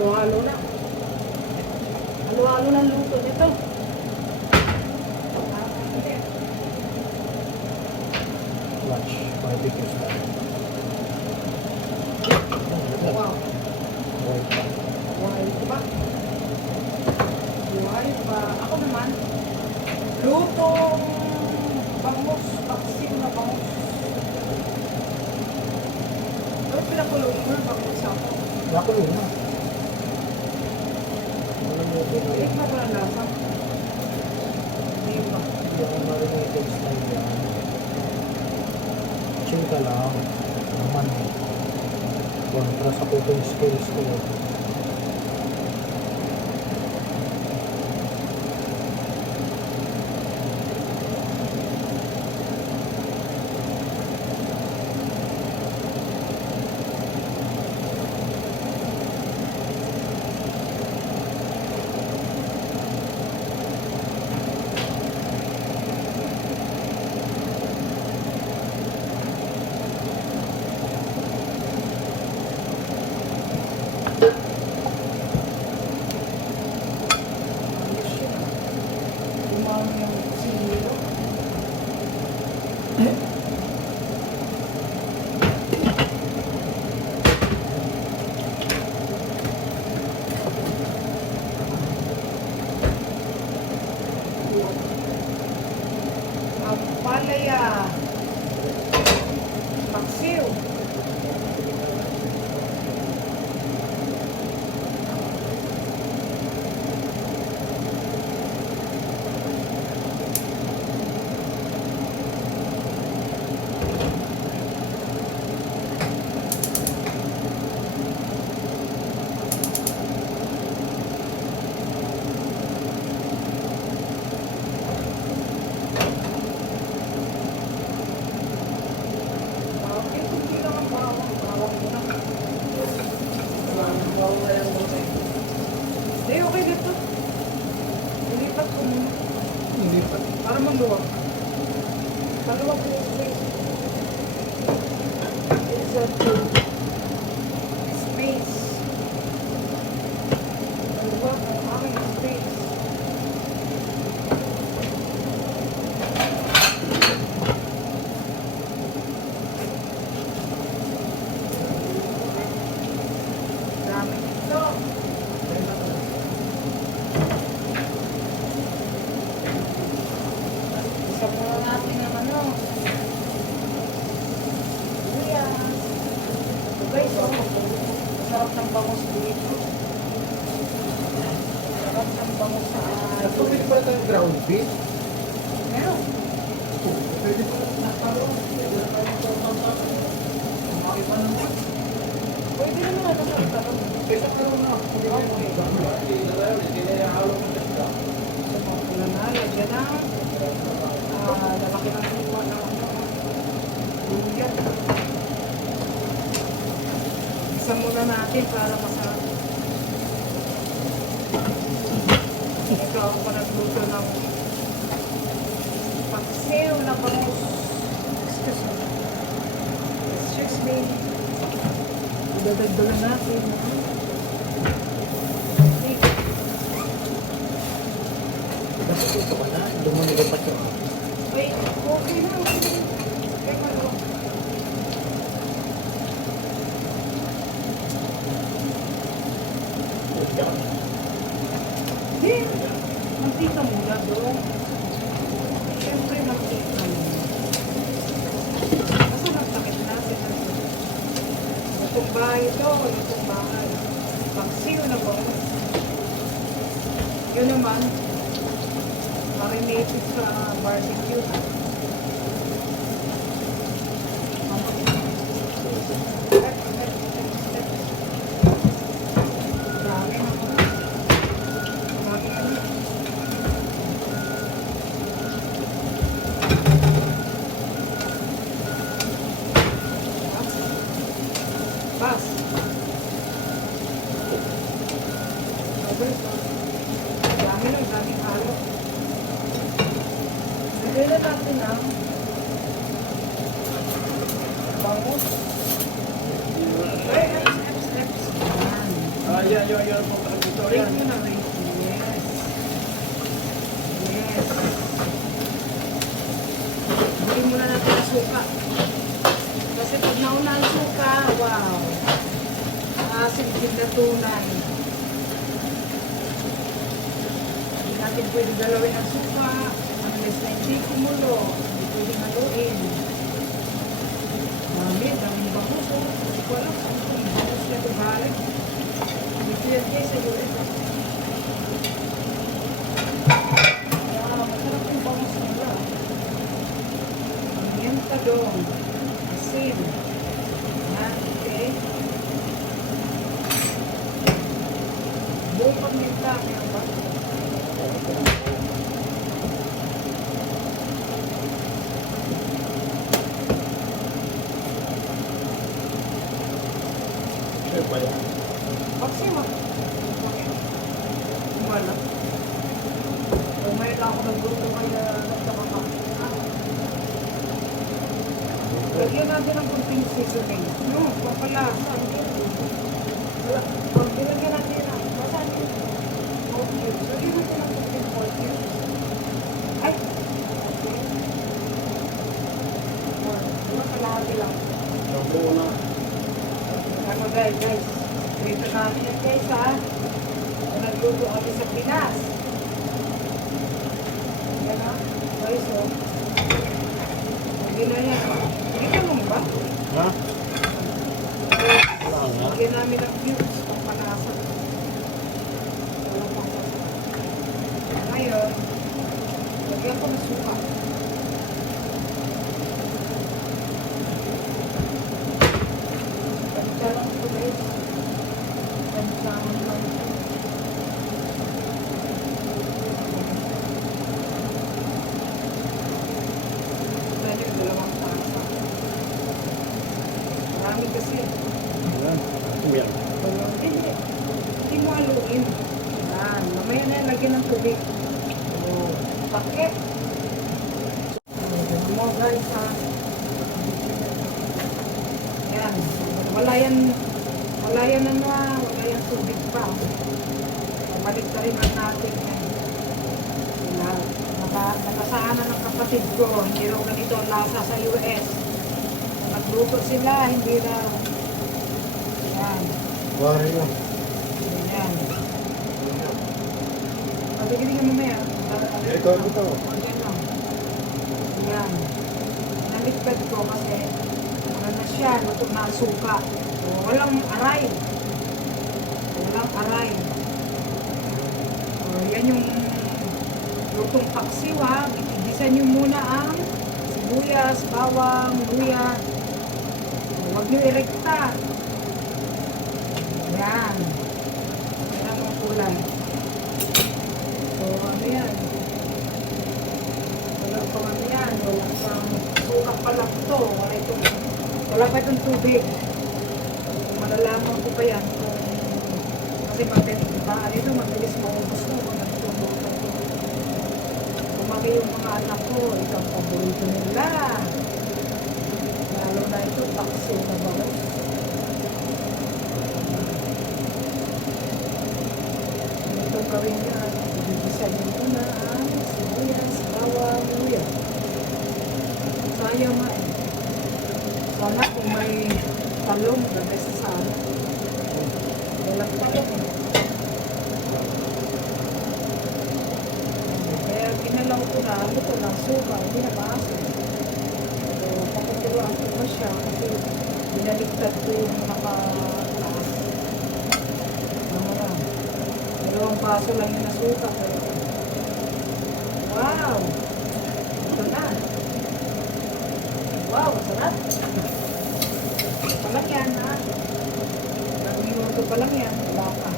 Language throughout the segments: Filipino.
Halo-halo na. Halo-halo ng luto nito. Lunch, barbecue style. Wow. White pa. Wild pa. Wild pa. Ako naman, lutong bangus, paksiw na bangus. Pero pinakulo mo bangus ako. Nakulo na. Ano mo ito na Balik na ba ang lasa? Hindi ba? yung marinated style yan. Chill ka lang. Naman eh. Kontra sa cooking skills ko. Masarap ng bangus dito. Masarap ng bangus sa Nagpapit pala tayong ground beef. Meron. Pwede pala nakalo. Kumaki pa naman. Pwede naman ano sa talong. Kaya karoon na. Hindi ko yung mga Hindi na yung halo ng isda. Sa mga kulanay, yan na. Ah, lalaki ng lupa ng ano. Luyan. Isa muna natin para masarap. Ikaw ako nagluto ng paksiw na bangus. Excuse me. Excuse me. Idadagdagan natin. Dapat ito ka na. Dumuni ka pa siya. Wait, okay na. Okay, maluwag. Hindi. Mantika muna doon. Siyempre, mantika muna. Kasi nagtakit natin. Ito, itong bahay. Paksiw na ba? Yun naman, marinated sa barbecue. Dami na. Dami na. Bas. Okay. Dami na, dami halo. Na natin ang bangus. Ay, ay, steps, steps. Yan. Ayan, ayan, ayan po talaga dito. Rate Ayan. mo na rate. Yes. Yes. Hindi muna natin ang suka. Kasi pag nauna ang suka, wow. Asin din na tunay. Hindi natin pwede galawin ang suka. Unless na hindi kumulo. Hindi pwede haluin. Dami, daming bangus. oh. Hindi ko alam kung ano yung bangus na ito balik. Hindi ko yan guys. Ano ito? Wow, masarap yung bangus nila. Pimienta doon. Asin. Yan, okay. Buong paminta. Meron ba? Sure pa yan. Maksima. Wala. Umay lang ako nagluto kaya nagkakaka. Lagyan natin ng kunting seasoning. No, papalasa. Wala. Pag nilagyan natin ng basan yun. Ay! Diba kalahati lang? Buo na. Ano guys, guys, dito namin yan guys ha. Nagluto kami sa Pinas. Yan ha, guys oh. Hindi na yan. Hindi ka mo ba? Ha? Wala nga. Lagyan namin ng cubes pang panasa. Wala pang sasa. Ngayon, lagyan ko ng suka. Ganda lang ito guys. Ganda lang ito. Pwede yung dalawang tasa. Marami kasi. Ayan. Ayan. Dalawang, hindi. Mo haluin. Yan. Mamaya na yan, lagyan ng tubig. Oh, Bakit? Tignan mo guys ha. Yan. Wala yan. Wala yan ano ah. Wala yan tubig pa. Balik ka rin ang natin yan. Sila. Naka, nakasana ng kapatid ko. Hindi ganito ang lasa sa US. Nagluto sila. Hindi raw. Yan. Yun. Yan. Pabigyan ka mamaya. Ito, ito. Yan lang. Yan. Naligpad ko kasi ano na siya, luto na suka. Walang aray. Walang aray. O, yan yung lutong paksiw ha. Itigisa nyo muna ang sibuyas, bawang, luya. Huwag nyo irekta. Yan. Yan ang kulay. So, ano yan? Wala pa ano yan. Wala pang suka pa lang to. Wala itong, itong tubig. Malalaman ko pa yan kasi mabilis, diba? Ano ito, mabilis maubos to. Kung nagtumuto to. Kumaki yung mga anak ko, ito ang paborito nila. Lalo na ito, takso na bangus. Ito gawin niya. Ibigisa niyo muna ang sibuyas, bawang, luya. Sayang nga eh. Sana talong, ganda sa sana. Walang eh. Kaya ginalaw ko na, ano ko ng suka, hindi na maasin. So, pakutuloan ko pa siya kasi binaliktad ko yung naka-taas. Ano lang. Dalawang baso lang yung nasuka. Wow! Ito na. Wow, sarap. Palang yan ha. Ilang minuto pa lang yan. Wala pa.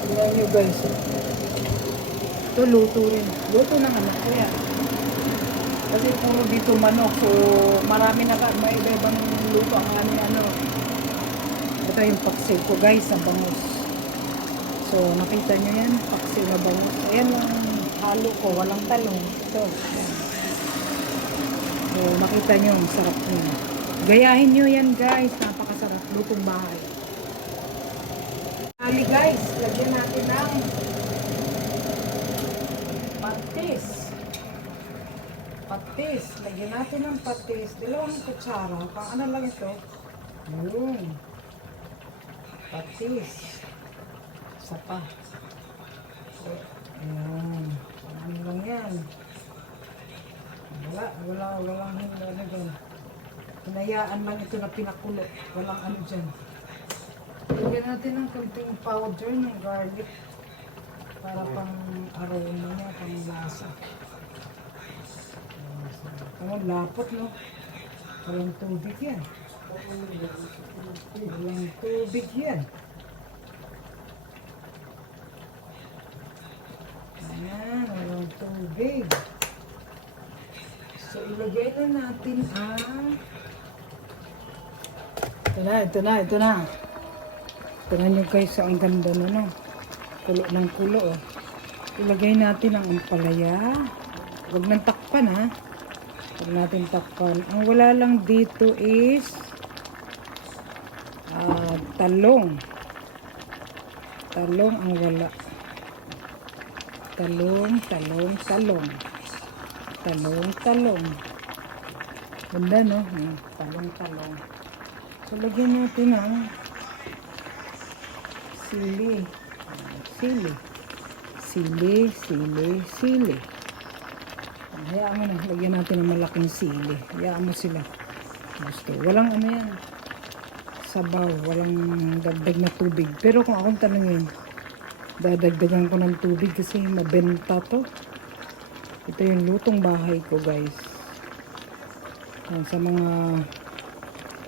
Tingnan nyo guys. Ito luto rin. Luto ng anak ko yan. Kasi puro dito manok. So marami na ka. May iba-ibang luto ang ano ano. Ito yung paksiw ko guys sa bangus. So nakita nyo yan. Paksiw na bangus. Ayan lang halo ko. Walang talong. Ito. Yan. So nakita nyo sarap niya. Gayahin nyo yan guys. Napakasarap. Lutong bahay. Ali guys, lagyan natin ng patis. Patis. Lagyan natin ng patis. Dalawang kutsara. Pang ano lang ito? Yun. Patis. Isa pa. Ayan. Ano lang yan. Wala, wala, walang hindi ano dyan. Hinayaan lang ito na pinakulo. Walang ano dyan. Lagyan natin ng konting powder ng garlic para pang aroma niya, pang lasa. Ang lapot, no? Walang tubig yan. Walang tubig yan. Ayan, walang tubig. So, ilagay na natin ang... Ito na, ito na, ito na. Tignan nyo guys, ang ganda na no. Kulo ng kulo oh. Ilagay natin ang ampalaya. Huwag nang takpan ha. Huwag natin takpan. Ang wala lang dito is ah, talong. Talong ang wala. Talong, talong, talong. Talong, talong. Ganda no? Hmm, Talong, talong. So, lagyan natin ng sili. Sili. Sili, sili, sili. Hayaan mo na. Lagyan natin ng malaking sili. Hayaan mo sila. Gusto. Walang ano yan. Sabaw. Walang dagdag na tubig. Pero kung akong tanongin, dadagdagan ko ng tubig kasi mabenta to. Ito yung lutong bahay ko guys. Sa mga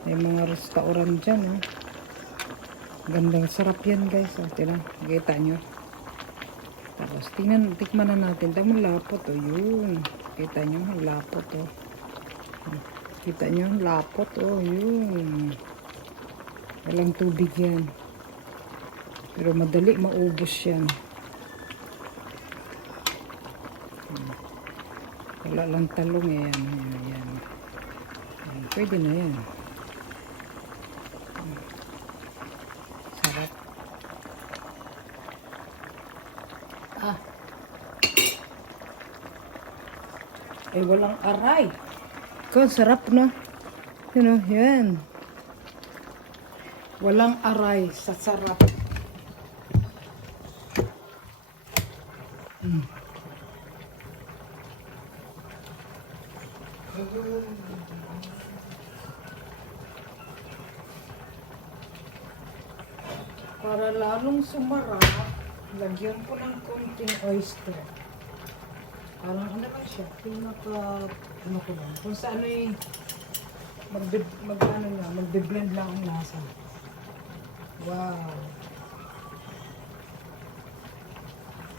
may mga restaurant dyan. Oh. Gandang sarap yan guys. Oh, tira, kita nyo. Tapos tingnan, tikman na natin. Tama lapot oh, yun. Kita nyo, lapot oh. Kita nyo, lapot oh, yun. Walang tubig yan. Pero madali maubos yan. Wala lang talong eh. Yan, yan, yan. Pwede na yan. Sarap. Ah. Ay, walang aray. Ikaw, sarap, no? You know, yan. Walang aray sa sarap. Mm. Lalong sumarap, lagyan ko ng konting oyster. Parang ano lang siya, pinaka, ano ko lang, kung sa ano yung, magbe, mag, ano nga, magbe-blend lang ang lasa. Wow.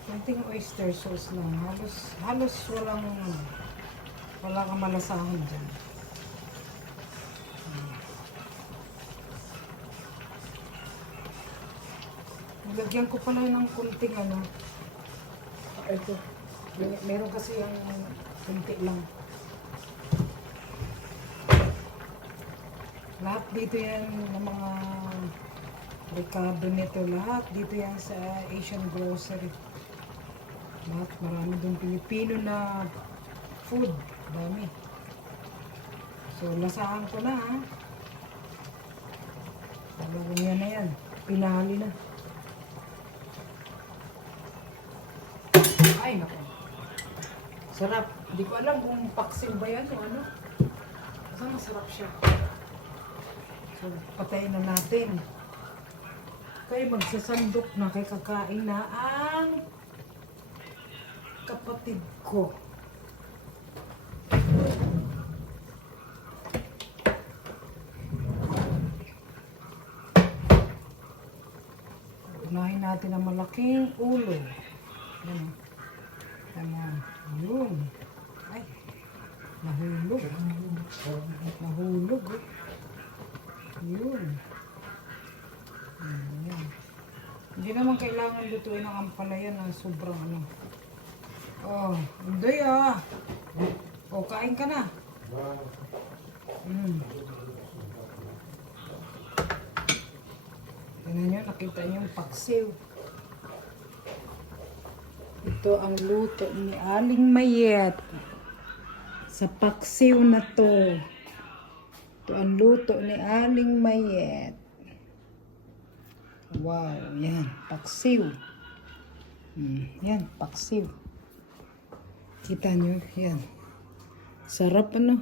Konting oyster sauce lang, halos, halos walang, wala kang malasahan dyan. Lagyan ko pala ng kunting ano. Ito. Mer- Meron kasi yung kunti lang. Lahat dito yan ng mga Ricardo nito. Lahat dito yan sa Asian grocery. Lahat marami doon Pilipino na food. Dami. So, lasahan ko na ha. Talagang yan na yan. Pinali na. Ay, naku. Sarap. Hindi ko alam kung paksil ba yan o ano. Basta masarap siya. So, patayin na natin. Kaya magsasandok na kay kakain na ang kapatid ko. Unahin natin ang malaking ulo ka na. Ayun. Ay. Nahulog. Nahulog. Ayun. Ayun. Hindi naman kailangan lutuin ang ampalaya na sobrang ano. Oh, hindi ah. Oh, kain ka na. Mm. Tignan nyo, nakita nyo yung paksiw. Ito ang luto ni Aling Mayet. Sa paksiw na to. Ito ang luto ni Aling Mayet. Wow, yan, paksiw. Hmm, yan, paksiw. Kita nyo, yan. Sarap ano.